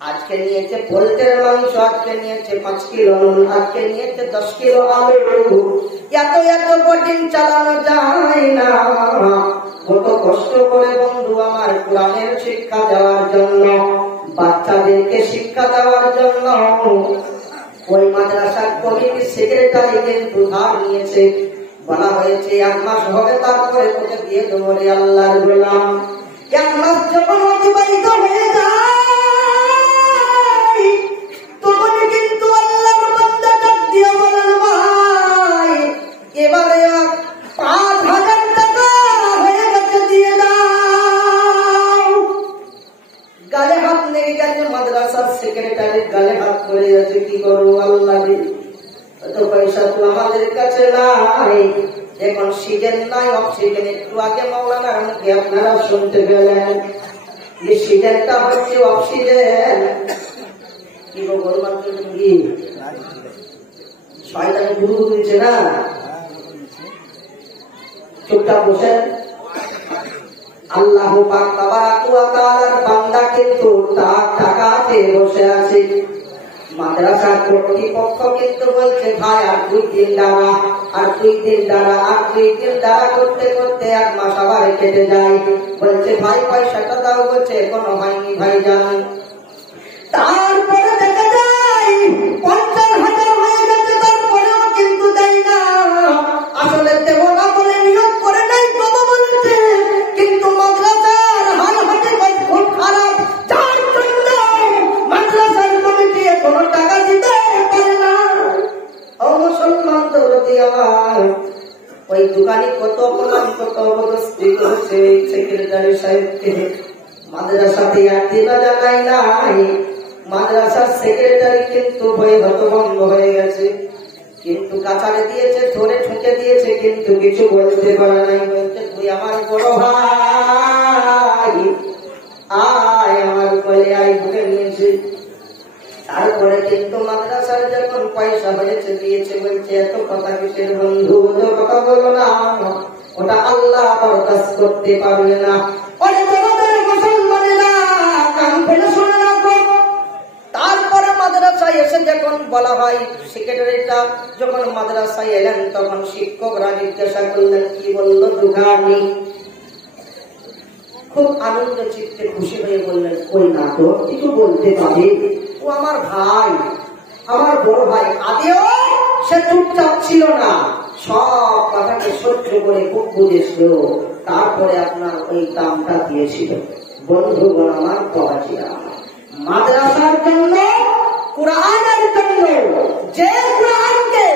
আজকে নিয়েছে পোল্টের মাংস, আজকে নিয়েছে 5 কিলো নুন, আজকে নিয়েছে 10 কিলো আলু। এত এত বোর্ডিং চালানো যায় না। কত কষ্ট করে বন্ধু আমার কোরআনের শিক্ষা দেওয়ার জন্য, বাচ্চাদেরকে শিক্ষা দেওয়ার জন্য ওই মাদ্রাসার কমিটির সেক্রেটারি কিন্তু ধার নিয়েছে। বলা হয়েছে 1 মাস হবে, তারপরে তোকে দিয়ে দেবো রে আল্লাহর গোলাম। 1 মাস যখন অতিবাহিত হয়ে যায়, তখন কিন্তু আল্লাহর বান্দা ডাক দিয়ে বলেন, ভাই এবারে 5,000 টাকা হয়ে গেছে, দিয়ে দাও। গালে হাত লেগে গেছে, মাদ্রাসার সেক্রেটারির গালে হাত পড়ে গেছে। কি করবো আল্লাহ, তো পয়সা তো আমাদের কাছে নাই, এখন সিজন নাই, অক্সিজেন। একটু আগে মাওলানার মুখে আপনারা শুনতে পেলেন যে সিজনটা হচ্ছে অক্সিজেন। কি বল মাত্র কি শয়তানে গুরু দিচ্ছে না, চুপচাপ বসে। আল্লাহ পাক তাবারাক ওয়া তাআলার বান্দা কিন্তু তার টাকাতে বসে আছে। মাদ্রাসার কর্তৃপক্ষ কিন্তু বলছে, ভাই আর 2 দিন দাঁড়া, আর 2 দিন দাঁড়া, আর 2 দিন দাঁড়া করতে করতে 1 মাস আবার কেটে যায়। বলছে ভাই পয়সাটা দাও, বলছে এখনো হয়নি ভাই জান। তারপরে দেখা যায় 50,000 হয়ে গেছে, তারপরেও কিন্তু দেয় না। আসলে দেব না বলে নিয়োগ করে নাই, বাবা বলছে, কিন্তু মাদ্রাসার হাল হতে খুব খারাপ, যার জন্য মাদ্রাসার কমিটি কোনো টাকা দিতে পারে না। ও মুসলমান দৌলতি আমার, ওই দোকানি কত অপমান, কত অবদস্তি করেছে সেক্রেটারি সাহেবকে। মাদ্রাসাতে একদিনও জানাই নাই। মাদ্রাসার সেক্রেটারি কিন্তু ভয়ে হতভম্ব হয়ে গেছে, কিন্তু কাছাড়ে দিয়েছে, ধরে ঠুকে দিয়েছে, কিন্তু কিছু বলতে পারে নাই। বলছে, তুই আমার বড় ভাই, আয় আমার কোলে আয়, ঢুকে নিয়েছে। তারপরে কিন্তু মাদ্রাসার যখন পয়সা হয়েছে দিয়েছে, বলছে এত কথা কিসের বন্ধু, তো কথা বলো না, ওটা আল্লাহ বরদাস্ত করতে পারবে না। মুসলমানেরা কান ফেলে শুনে রাখো। তারপরে মাদ্রাসায় এসে যখন বলা হয়, সেক্রেটারিটা যখন মাদ্রাসায় এলেন, তখন শিক্ষকরা জিজ্ঞাসা করলেন, কি বললো দোকানি? খুব আনন্দ চিত্তে খুশি হয়ে বললেন, ওই না তো কিছু বলতে পারে, ও আমার ভাই, আমার বড় ভাই। আদেও সে চুপচাপ ছিল না, সব কথাকে সহ্য করে খুব বুঝেছিল। তারপরে আপনার ওই দামটা দিয়েছিল। বন্ধুগণ আমার, পড়াছিলা মাদ্রাসার জন্য, কোরআনের জন্য, যে কোরআনকে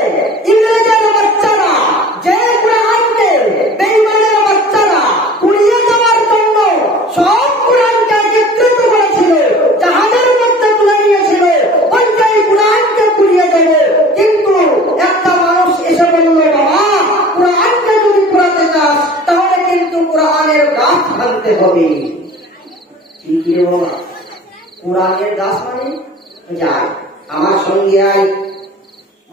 ইংরেজের বাচ্চারা, যে কোরআনকে বেঈমানের বাচ্চারা কুড়িয়ে দেওয়ার জন্য সব কোরআনকে বিকৃত করেছিল, জাহাজের মধ্যে তুলে নিয়েছিল, ওইটাই কোরআনকে কুড়িয়ে দেবে। কিন্তু একটা মানুষ এসে বলল, বাবা কোরআনকে যদি পুরাতে চাস, তাহলে কিন্তু কোরআনের গাছ ভাঙতে হবে। কি কি বাবা, কোরআনের গাছ মানে যায়, আমার সঙ্গে আয়।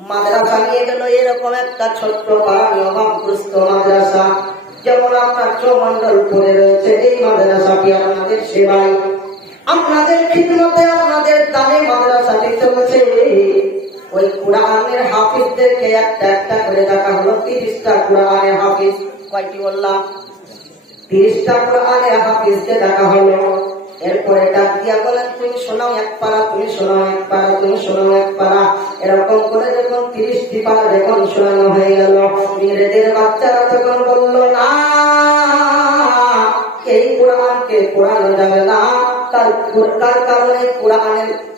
মাদ্রাসা নিয়ে গেল এরকম একটা ছোট্ট পাড়ার অভাবগ্রস্ত মাদ্রাসা, যেমন আপনার চৌমন্ডল পড়ে রয়েছে। এই মাদ্রাসাটি আপনাদের সেবায়, আপনাদের খিদমতে, আপনাদের দানে মাদ্রাসাটি চলছে। ওই কোরআনের হাফিজদেরকে একটা একটা করে দেখা হলো। 30টা কোরআনের হাফিজ। কয়টি বললাম? 30টা কোরআনের হাফিজকে দেখা হলো। এরপরে ডাক দিয়া বলেন, তুমি শোনাও 1 পারা, তুমি শোনাও 1 পারা, তুমি শোনাও 1 পারা। এরকম করে যখন 30টি পারা যখন শোনানো হয়ে গেল, ইংরেজের বাচ্চারা তখন বলল, না, এই কোরআনকে পড়ানো যাবে না। তার কারণে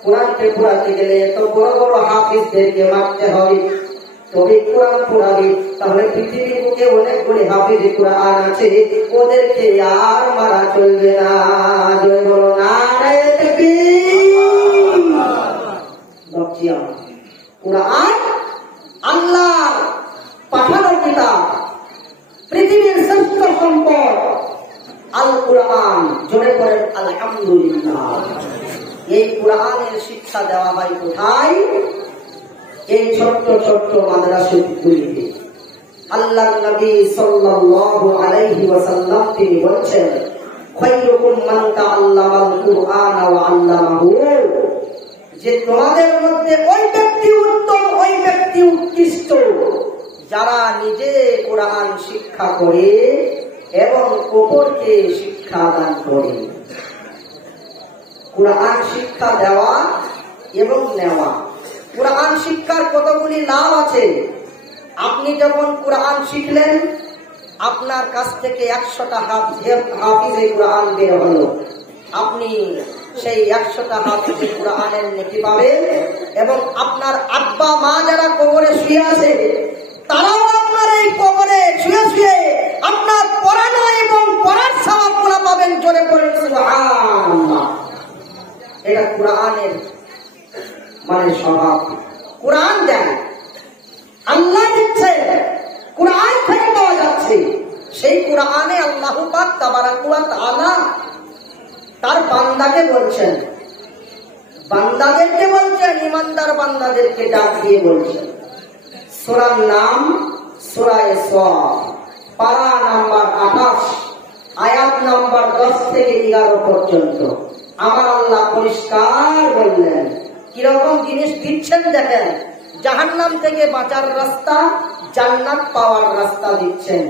কোরআনকে পড়াতে গেলে এত বড় বড় হাফিজদেরকে মারতে হবে, তবে কোরআন পড়াবে। তাহলে পৃথিবীর বুকে অনেকগুলি হাফিজ কোরআন আছে, ওদেরকে আর মারা চলবে না। জয় বলো নারায়ে তাকবীর। কোরআন আল্লাহর পাঠানো কিতাব, পৃথিবীর শ্রেষ্ঠ সম্পদ আল কোরআন। জোরে করেন আলহামদুলিল্লাহ। এই কোরআনের শিক্ষা দেওয়া হয় কোথায়? এই ছোট্ট ছোট্ট মাদ্রাসাগুলিতে। আল্লাহর নবী সাল্লাল্লাহু আলাইহি ওয়াসাল্লাম তিনি বলেছেন, খায়রুকুম মান তাআল্লামাল কুরআন ওয়া আল্লামাহু। যে তোমাদের মধ্যে ওই ব্যক্তি উত্তম, ওই ব্যক্তি উৎকৃষ্ট যারা নিজে কোরআন শিক্ষা করে এবং অপরকে শিক্ষা দান করে। কোরআন শিক্ষা দেওয়া এবং নেওয়া। কোরআন শিক্ষার কতগুলি লাভ আছে। আপনি যখন কোরআন শিখলেন, আপনার কাছ থেকে 100টা হাফিজে কোরআন বের হলো, আপনি সেই 100টা হাফিজে কোরআনের নেকি পাবেন এবং আপনার আব্বা মা যারা কবরে শুয়ে আছে তারাও আপনার এই কবরে শুয়ে শুয়ে আপনার পড়ানো এবং পড়ার সওয়াবগুলো পাবেন। জোরে পড়েন সুবহানাল্লাহ। এটা কোরআনের মানে স্বভাব। কোরআন দেন, আল্লাহ দিচ্ছে, কোরআন থেকে পাওয়া যাচ্ছে। সেই কোরআনে আল্লাহ পাক তাবারাক ওয়া তাআলা তার বান্দাকে বলছেন, বান্দাদেরকে বলছেন, ইমানদার বান্দাদেরকে ডাক দিয়ে বলছেন। সূরার নাম সূরা সফ, পারা নাম্বার 28, আয়াত নাম্বার 10 থেকে 11 পর্যন্ত আমার আল্লাহ পরিষ্কার বললেন কিরকম জিনিস দিচ্ছেন। দেখেন, জাহান্নাম থেকে বাঁচার রাস্তা, জান্নাত পাওয়ার রাস্তা দিচ্ছেন।